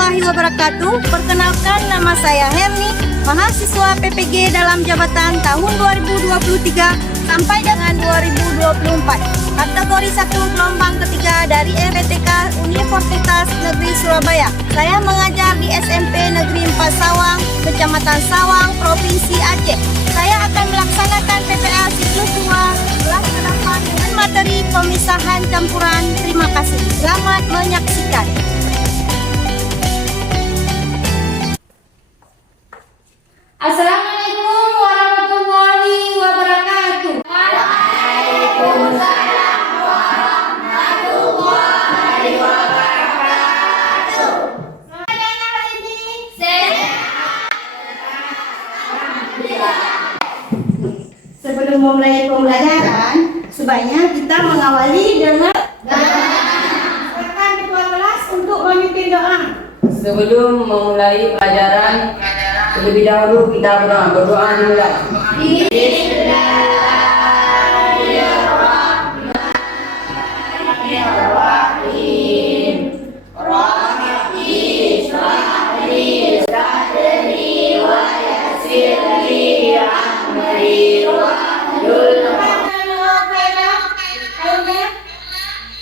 warahmatullahi wabarakatuh. Perkenalkan, nama saya Herni, mahasiswa PPG dalam jabatan tahun 2023 sampai dengan 2024. Kategori 1 gelombang ketiga dari FPTK Universitas Negeri Surabaya. Saya mengajar di SMP Negeri 4 Sawang, Kecamatan Sawang, Provinsi Aceh. Saya akan melaksanakan PPL siklus 2 kelas ke-8 dengan materi pemisahan campuran. Terima kasih. Selamat menyaksikan. Assalamualaikum warahmatullahi wabarakatuh. Waalaikumsalam warahmatullahi wabarakatuh. Semuanya hari ini Sebelum memulai pembelajaran, sebaiknya kita mengawali dengan silakan ketua kelas untuk memimpin doa. Sebelum memulai pelajaran, terlebih dahulu kita berdoa dimulai. Bismillahirrahmanirrahim. Rabbi shrah li sadri wa yassir li amri wahlul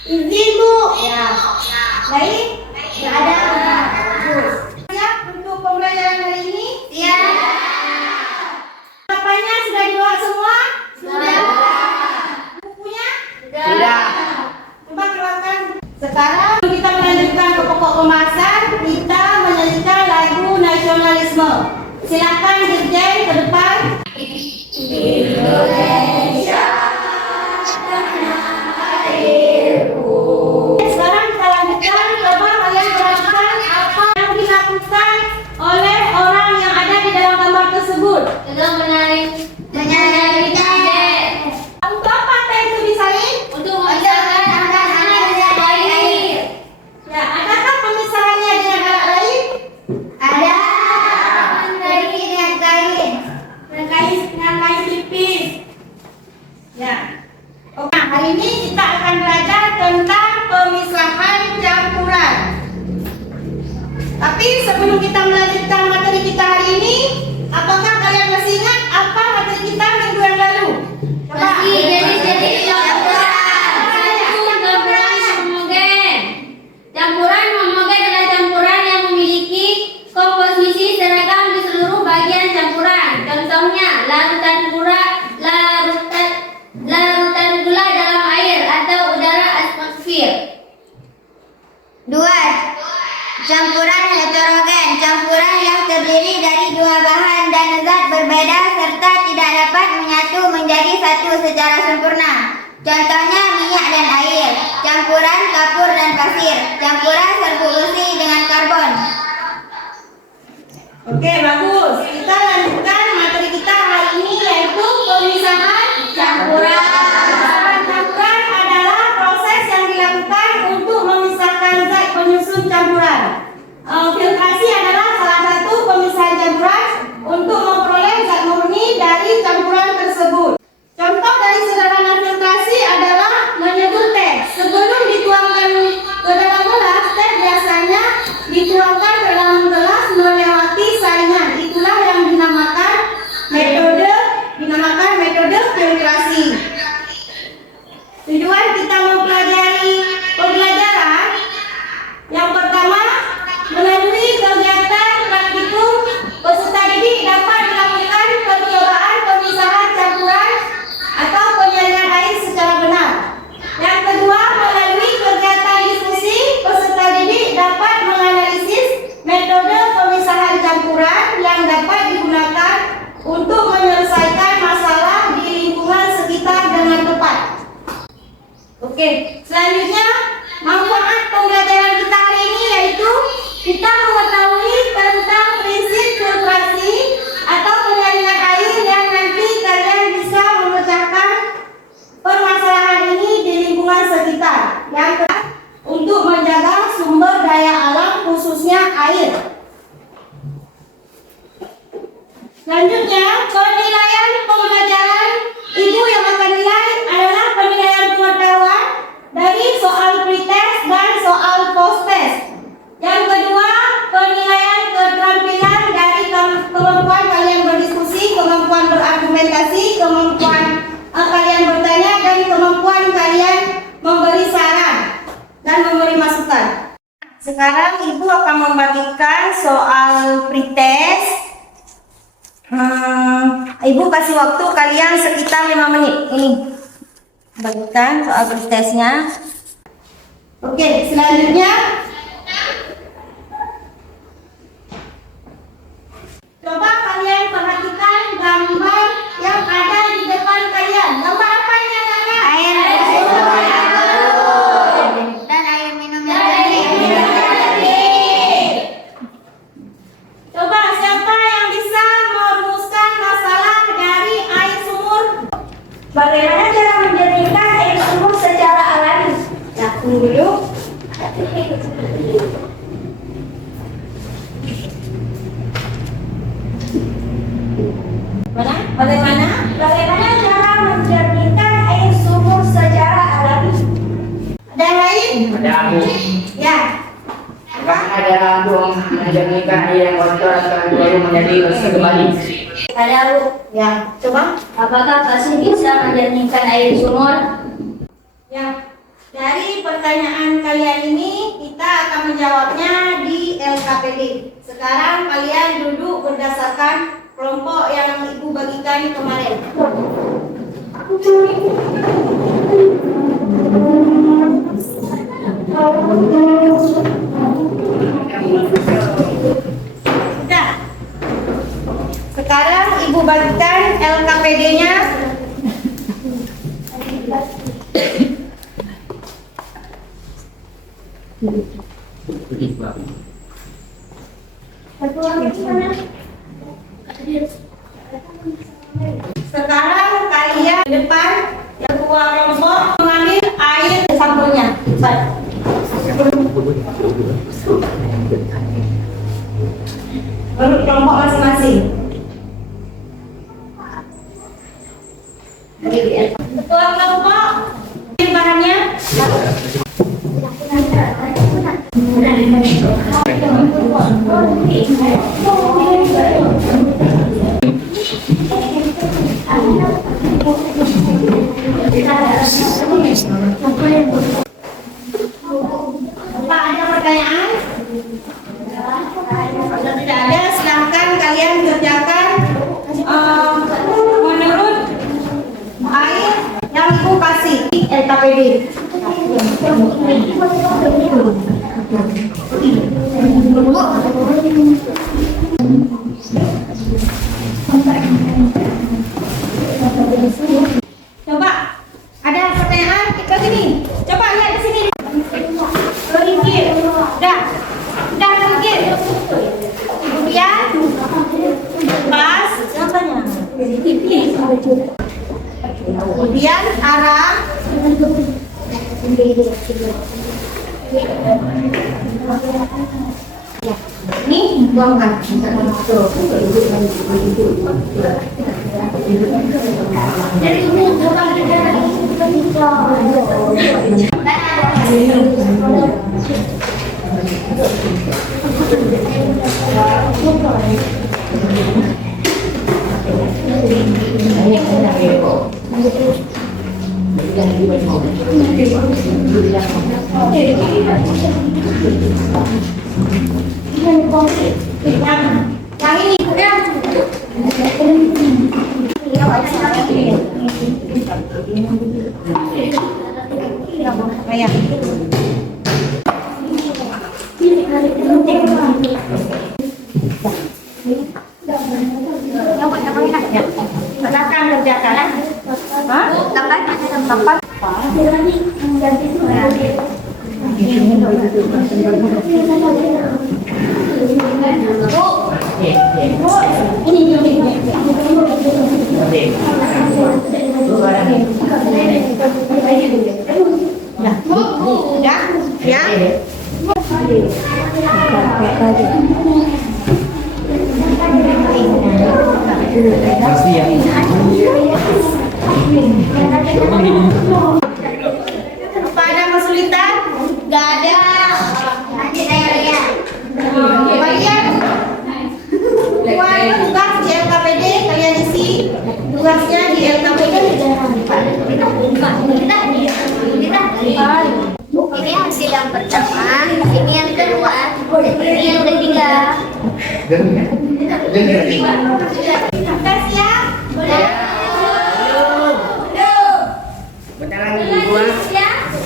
Izin Bu. Ya. Baik. Tidak ada. Bagus. Siap untuk pembelajaran hari ini? Siap. Apanya sudah dibawa semua? Sudah. Bukunya? Sudah. Coba keluarkan. Sekarang kita melanjutkan ke pokok pembahasan. Kita menyanyikan lagu nasionalisme. Silakan Dirjen ke depan. Indonesia Sekarang kita lanjutkan. Coba kalian perhatikan apa yang dilakukan oleh orang yang ada di dalam gambar tersebut. Untuk menarik target. Untuk apa teh itu disalin? Untuk memisahkan anak-anak dari air. Ya, adakah pemisahannya dengan alat lain? Ada dari dengan kain. Dengan kain tipis. Ya. Oke, nah, hari ini kita akan belajar tentang pemisahan campuran. Tapi sebelum kita melanjutkan materi kita hari ini, apakah kalian masih ingat apa materi kita minggu yang lalu? Coba. Masih jadi campuran. Satu, campuran homogen. Campuran homogen adalah campuran yang memiliki komposisi seragam di seluruh bagian campuran. Contohnya larutan gula dalam air atau udara atmosfer. 2. Campuran heterogen, campuran yang terdiri dari dua bahan dan zat berbeda serta tidak dapat menyatu menjadi satu secara sempurna. Contohnya minyak dan air, campuran kapur dan pasir, campuran serbu besi dengan karbon. Oke, bagus. Kita lanjutkan materi kita hari ini yaitu pemisahan campuran. Pemisahan campuran adalah proses yang dilakukan untuk memisahkan zat penyusun campuran. Filtrasi adalah salah satu pemisahan campuran untuk memperoleh zat murni dari campuran tersebut. Contoh dari sederhana filtrasi adalah menyeduh teh. Sebelum dituangkan ke dalam gelas, teh biasanya dituangkan ke dalam gelas melewati saringan. Itulah yang dinamakan metode filtrasi. Tujuan kita mempelajari pembelajaran yang pertama, melalui kegiatan praktikum peserta didik dapat melakukan percobaan pemisahan campuran atau penyaringan air secara benar. Yang kedua, melalui kegiatan diskusi peserta didik dapat menganalisis metode pemisahan campuran yang dapat digunakan untuk menyelesaikan masalah di lingkungan sekitar dengan tepat. Oke, selanjutnya manfaat pembelajaran kita hari ini yaitu kita mengetahui tentang prinsip filtrasi atau penyaringan air yang nanti kalian bisa memecahkan permasalahan ini di lingkungan sekitar. Yang kedua, untuk menjaga sumber daya alam khususnya air. Selanjutnya, penilaian pembelajaran Ibu yang akan nilai adalah penilaian pengetahuan dari soal pretest dan soal post-test. Yang kedua, argumentasi, kemampuan kalian bertanya, dan kemampuan kalian memberi saran dan memberi masukan. Sekarang Ibu akan membagikan soal pretest. Ibu kasih waktu kalian sekitar 5 menit. Ini bagikan soal pretestnya. Oke, selanjutnya coba kalian perhatikan gambar yang ada di depan kalian. Gambar apa ini anak-anak? Air dan air minum yang jernih. Coba siapa yang bisa merumuskan masalah dari air sumur? Bagaimana cara menjernihkan air sumur secara alami? Nah, tunggu dulu. Bagaimana cara menjernihkan air sumur secara alami? Ada yang lain? Ada aku. Ya. Apakah cara untuk menjernihkan air yang kotor atau baru menjadi bersih kembali? Ada lu. Ya. Coba. Apakah pasti bisa menjernihkan air sumur? Ya. Dari pertanyaan kalian ini kita akan menjawabnya di LKPD. Sekarang kalian duduk berdasarkan kelompok yang Ibu bagikan kemarin. Sudah. Sekarang Ibu bagikan LKPD-nya. Sekarang kalian di depan ketua kelompok mengambil air sampelnya. Menurut kelompok masing-masing. Ketua kelompok bahannya. Pak, ada pertanyaan? Kalau tidak ada, silahkan kalian kerjakan menurut air yang Ibu kasih LKPD. Coba, ada pertanyaan? Kita gini. Coba lihat di sini. Kelinggir. Dah kelinggir. Kemudian pas siapanya? Kemudian arah. Ini buangkan. Dari ini yang ini ya. Ayah. Silakan kerjakan. Tempat. Ya. Pasti ya. Apa ada kesulitan? Gak ada. Nanti saya lihat. Kalian buat tugas di LKPD, kalian isi tugas Ini hasil yang pertama, ini yang kedua, ini yang ketiga. Kita siap? Bentar lagi dua. Siap?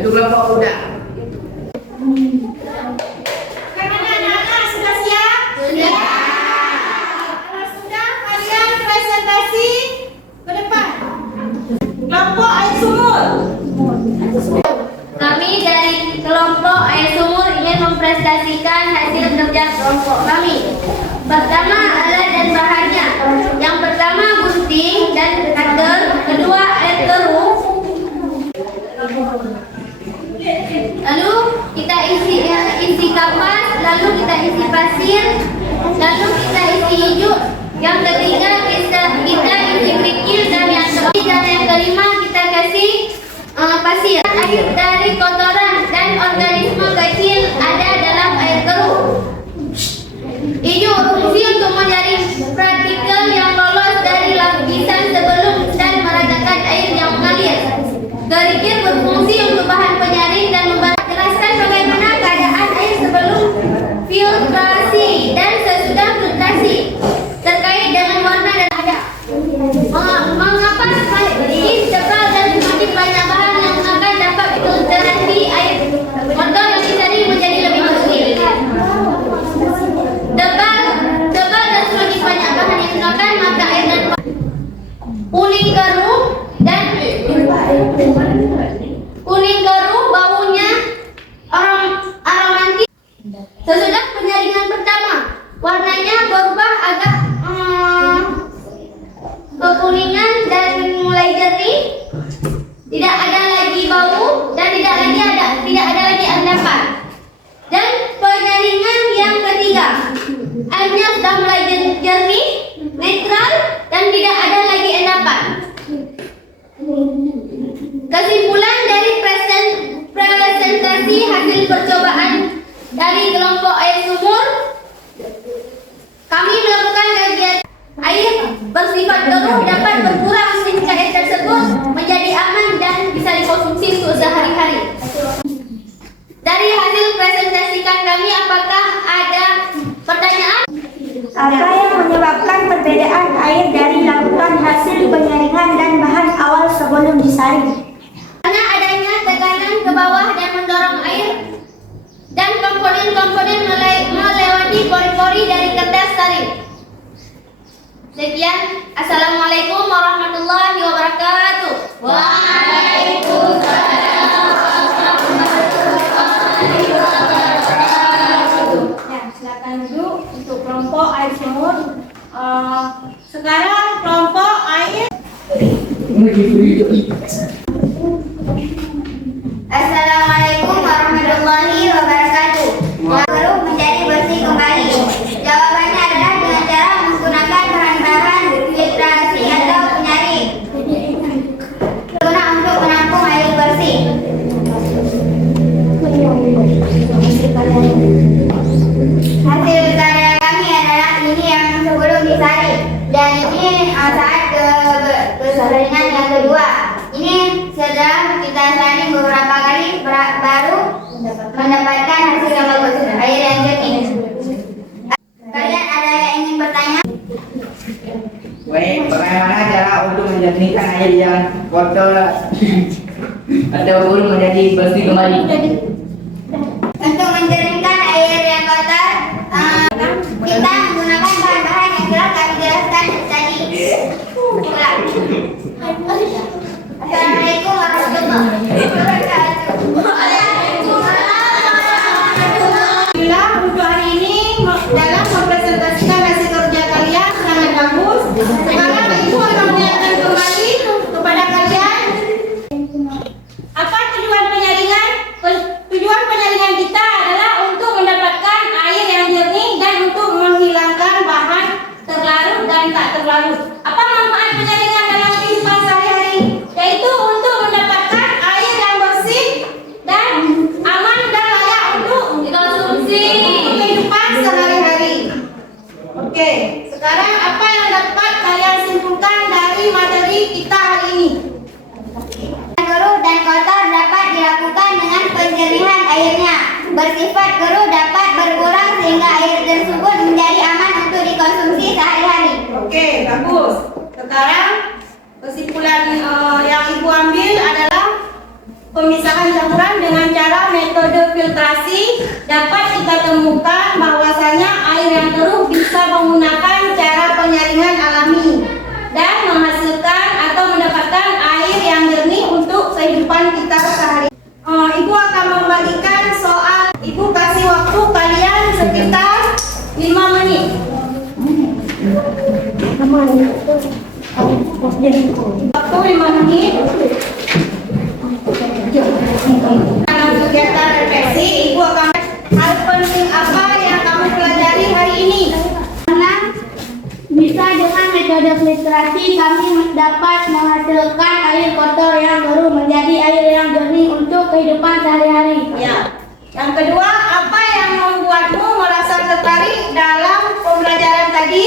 Itu kelompok udah. Bagaimana anak-anak, sudah siap? Sudah. Kalau sudah, kalian presentasi ke depan. Kelompok air sumur. Kami dari kelompok air sumur ingin mempresentasikan hasil kerja kelompok kami. Pertama, alat dan bahannya. Yang pertama gunting dan cutter, kedua air keruh. Lalu kita isi kapas, lalu kita isi pasir, lalu kita isi hijau. Yang ketiga kita isi kerikil dan yang kelima kita kasih pasir. Air dari kotoran dan organisme kecil ada dalam air keruh. Hijau fungsi untuk menyaring partikel yang lolos dari lapisan sebelum dan meratakan air yang mengalir. Kerikil berfungsi untuk bahan penyaring dan menjelaskan bagaimana keadaan air sebelum filtrasi dan sesudah filtrasi terkait dengan warna dan ada. Mengapa ini tebal dan semakin banyak bahan yang akan dapat filtrasi air kotor yang disaring menjadi lebih bersih. Tebal dan semakin banyak bahan yang digunakan maka air dan kuning keruh baunya aromatik. Sesudah penyaringan pertama warnanya berubah agak kekuningan dan mulai jernih, tidak ada lagi bau dan tidak ada lagi endapan. Dan penyaringan yang ketiga, airnya sudah mulai jernih, netral dan tidak ada lagi endapan. Kesimpulan dari presentasi hasil percobaan dari kelompok air sumur, kami melakukan kegiatan air bersifat keruh dapat berkurang sehingga air tersebut menjadi aman dan bisa dikonsumsi untuk sehari-hari. Dari hasil presentasikan kami, apakah ada pertanyaan? Apa yang menyebabkan perbedaan air dari lautan hasil penyaringan dan bahan awal sebelum disaring? Karena adanya tekanan ke bawah dan mendorong air dan komponen-komponen melewati pori-pori dari kertas saring. Sekian, assalamualaikum warahmatullahi wabarakatuh. Waalaikumsalam warahmatullahi wabarakatuh. Ya, silakan duduk untuk kelompok air sumur. Sekarang kelompok air. Assalamualaikum warahmatullahi wabarakatuh. Baru menjadi bersih kembali. Jawabannya adalah dengan cara menggunakan bahan-bahan filtrasi atau penyaring guna untuk menampung air bersih. Hasil karya kami adalah ini yang sebelum disaring dan ini saat kesaringan yang kedua. Ini setelah kita saring beberapa kali baru mendapatkan hasil yang bagus, air yang jernih. Kalian ada yang ingin bertanya? Bagaimana cara untuk menjernihkan air yang kotor atau buruk menjadi bersih kembali? Untuk menjernihkan air yang kotor, kita menggunakan bahan-bahan yang telah kami jelaskan tadi. Assalamualaikum warahmatullahi wabarakatuh. Alhamdulillah, untuk hari ini dalam mempresentasikan hasil kerja kalian sangat bagus. Sekarang Ibu akan mengingatkan kembali kepada kalian apa tujuan penyaringan. Tujuan penyaringan kita adalah untuk mendapatkan air yang jernih dan untuk menghilangkan bahan terlarut dan tak terlarut. Apa manfaat penyaringan dalam kehidupan sehari-hari? Yaitu untuk mendapatkan air pemisahan campuran dengan cara metode filtrasi dapat kita temukan bahwasanya air yang keruh bisa menggunakan cara penyaringan alami dan menghasilkan atau mendapatkan air yang jernih untuk kehidupan kita sehari. Ibu akan membagikan soal. Ibu kasih waktu kalian sekitar 5 menit. Waktu 5 menit. Dalam kegiatan refleksi, Ibu akan hal penting apa yang kamu pelajari hari ini? Bisa dengan metode filtrasi kami dapat menghasilkan air kotor yang keruh menjadi air yang jernih untuk kehidupan sehari-hari. Ya. Yang kedua, apa yang membuatmu merasa tertarik dalam pembelajaran tadi?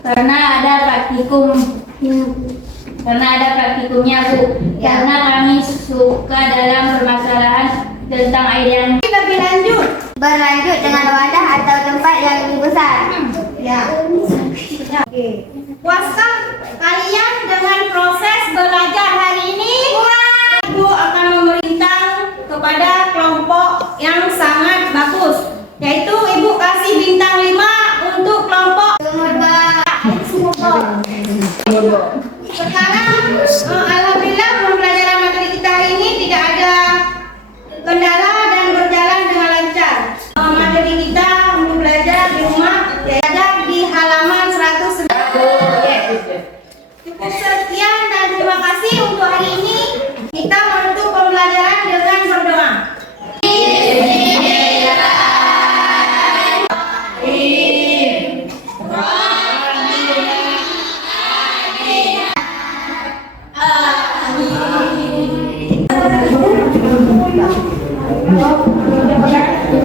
Karena ada praktikumnya, Bu. Karena kami suka dalam permasalahan tentang air yang Lebih lanjut. berlanjut dengan wadah atau tempat yang lebih besar. Ya. Oke. Puaskah kalian dengan proses belajar hari ini? Ibu akan memerintah kepada kelompok yang sangat bagus, yaitu Ibu kasih bintang 5 untuk kelompok Sumur. Sekarang